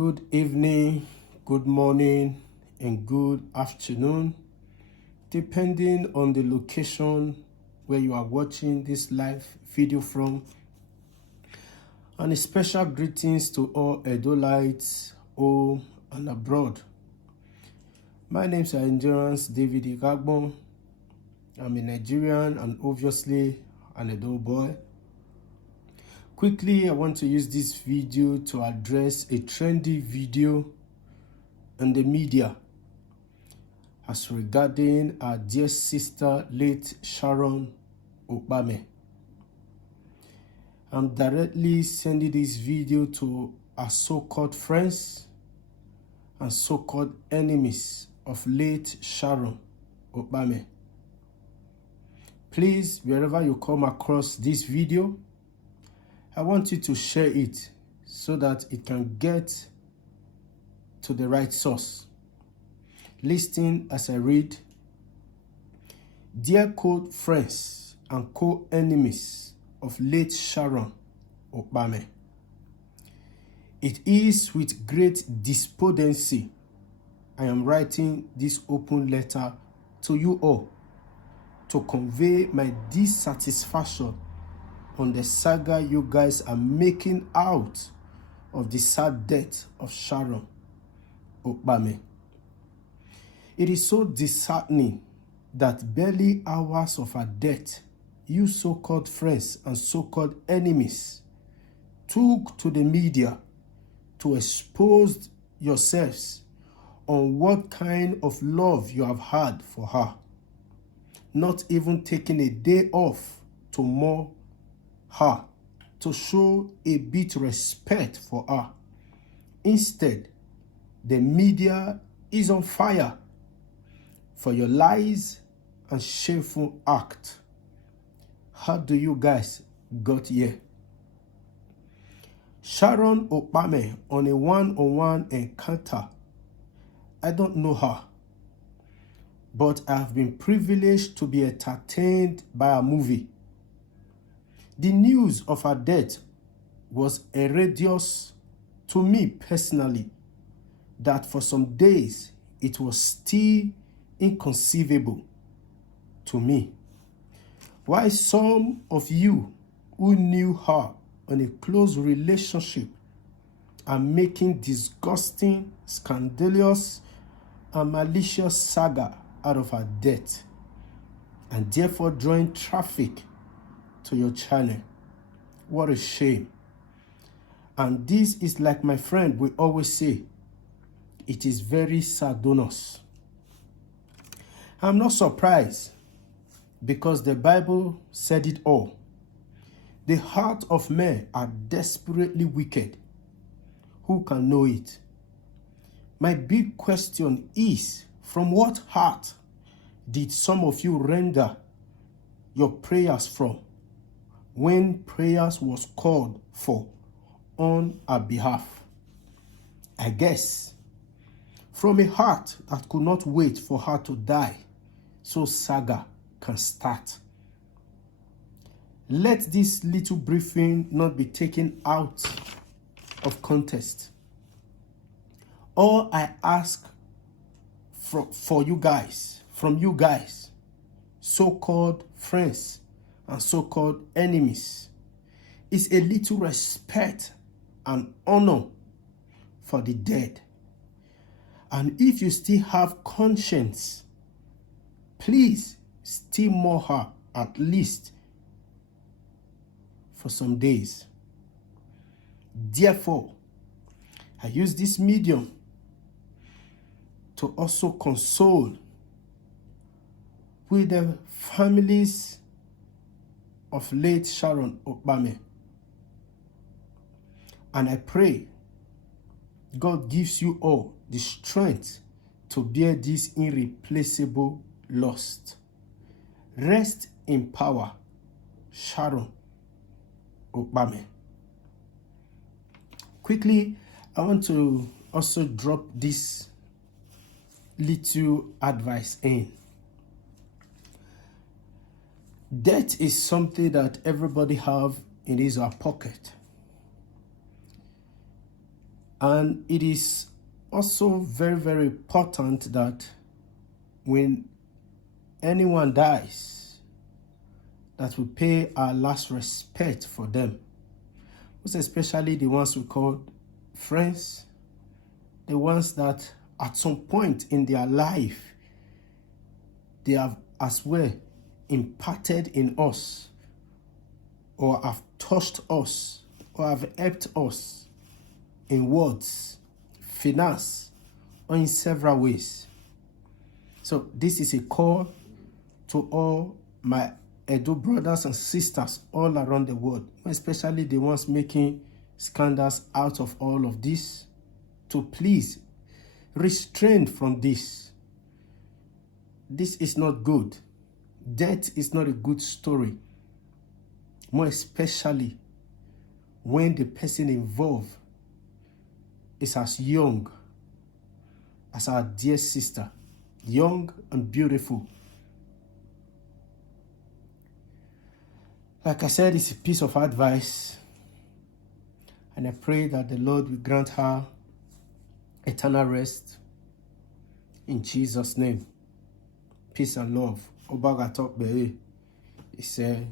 Good evening, good morning, and good afternoon, depending on the location where you are watching this live video from. And a special greetings to all Edolites home and abroad. My name is Endurance David Igagbon. I'm a Nigerian and obviously an Edo boy. Quickly, I want to use this video to address a trendy video in the media as regarding our dear sister, Late Sharon Okpamen. I'm directly sending this video to our so-called friends and so-called enemies of Late Sharon Okpamen. Please, wherever you come across this video, I want you to share it so that it can get to the right source. Listen as I read. Dear co-friends and co-enemies of Late Sharon Okpamen, it is with great despondency I am writing this open letter to you all to convey my dissatisfaction on the saga you guys are making out of the sad death of Sharon Okpamen. It is so disheartening that barely hours of her death, you so-called friends and so-called enemies took to the media to expose yourselves on what kind of love you have had for her, not even taking a day off to mourn her, to show a bit respect for her. Instead, the media is on fire for your lies and shameful act. How do you guys got here? Sharon Okpamen on a one-on-one encounter. I don't know her, but I have been privileged to be entertained by a movie. The news of her death was outrageous to me personally, that for some days it was still inconceivable to me. Why some of you who knew her on a close relationship are making disgusting, scandalous, and malicious saga out of her death, and therefore drawing traffic to your channel. What a shame. And this is like my friend we always say, it is very sardonous. I'm not surprised because the Bible said it all. The heart of men are desperately wicked. Who can know it? My big question is, from what heart did some of you render your prayers from when prayers was called for on our behalf? I guess from a heart that could not wait for her to die so saga can start. Let this little briefing not be taken out of context. All I ask from you guys, so-called friends and so-called enemies, is a little respect and honor for the dead. And if you still have conscience, please still mourn her at least for some days. Therefore, I use this medium to also console with the families of Late Sharon Okpamen. And I pray God gives you all the strength to bear this irreplaceable loss. Rest in power, Sharon Okpamen. Quickly, I want to also drop this little advice in. Death is something that everybody have in his or her pocket. And it is also very, very important that when anyone dies, that we pay our last respect for them. Most especially the ones we call friends, the ones that at some point in their life, they have as well imparted in us, or have touched us, or have helped us in words, finance, or in several ways. So this is a call to all my Edo brothers and sisters all around the world, especially the ones making scandals out of all of this, to please restrain from this. This is not good. Death is not a good story, more especially when the person involved is as young as our dear sister, young and beautiful. Like I said, it's a piece of advice, and I pray that the Lord will grant her eternal rest in Jesus' name. Peace and love. Obaga talk, baby. He said,